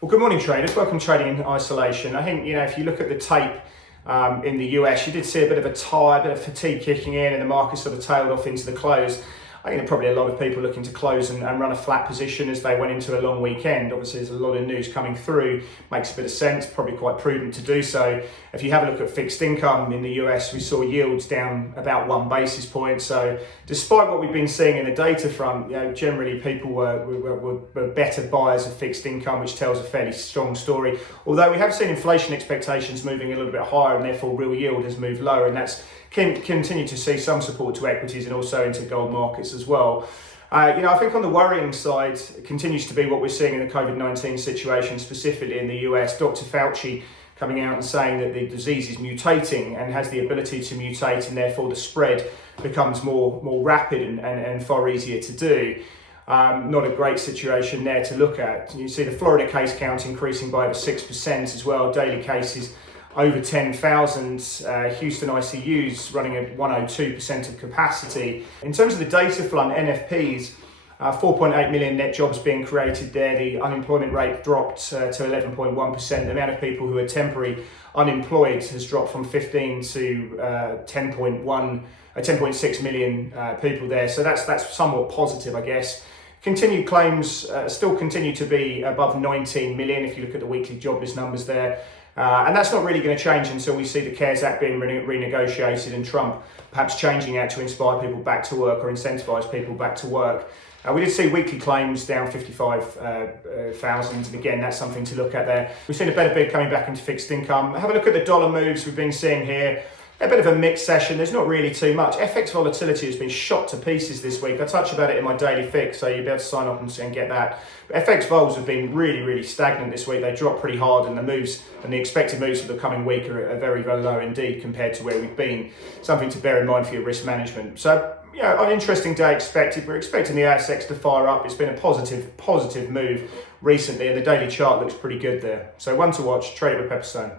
Well, good morning, traders. Welcome to Trading in Isolation. I think, if you look at the tape in the US, you did see a bit of a tire, a bit of fatigue kicking in, and the market sort of tailed off into the close. I think there are probably a lot of people looking to close and run a flat position as they went into a long weekend. Obviously, there's a lot of news coming through. Makes a bit of sense, probably quite prudent to do so. If you have a look at fixed income in the US, we saw yields down about 1 basis point. So despite what we've been seeing in the data front, generally people were better buyers of fixed income, which tells a fairly strong story. Although we have seen inflation expectations moving a little bit higher, and therefore real yield has moved lower, and that's continue to see some support to equities and also into gold markets as well. I think on the worrying side, it continues to be what we're seeing in the COVID-19 situation, specifically in the US. Dr. Fauci coming out and saying that the disease is mutating and has the ability to mutate, and therefore the spread becomes more rapid and far easier to do. Not a great situation there to look at. You see the Florida case count increasing by over 6% as well. Daily cases over 10,000, Houston ICUs running at 102% of capacity. In terms of the data front, NFPs, 4.8 million net jobs being created there. The unemployment rate dropped to 11.1%. The amount of people who are temporary unemployed has dropped from 15 to 10.6 million people there. So that's somewhat positive, I guess. Continued claims still continue to be above 19 million if you look at the weekly jobless numbers there. And that's not really going to change until we see the CARES Act being renegotiated and Trump perhaps changing that to inspire people back to work or incentivize people back to work. We did see weekly claims down 55,000, and again, that's something to look at there. We've seen a better bid coming back into fixed income. Have a look at the dollar moves we've been seeing here. A bit of a mixed session. There's not really too much. FX volatility has been shot to pieces this week. I touch about it in my daily fix, so you'll be able to sign up and get that. But FX vols have been really stagnant this week. They dropped pretty hard, and the moves and the expected moves for the coming week are very low indeed compared to where we've been. Something to bear in mind for your risk management. So, an interesting day expected. We're expecting the ASX to fire up. It's been a positive move recently, and the daily chart looks pretty good there. So one to watch. Trade it with Pepperstone.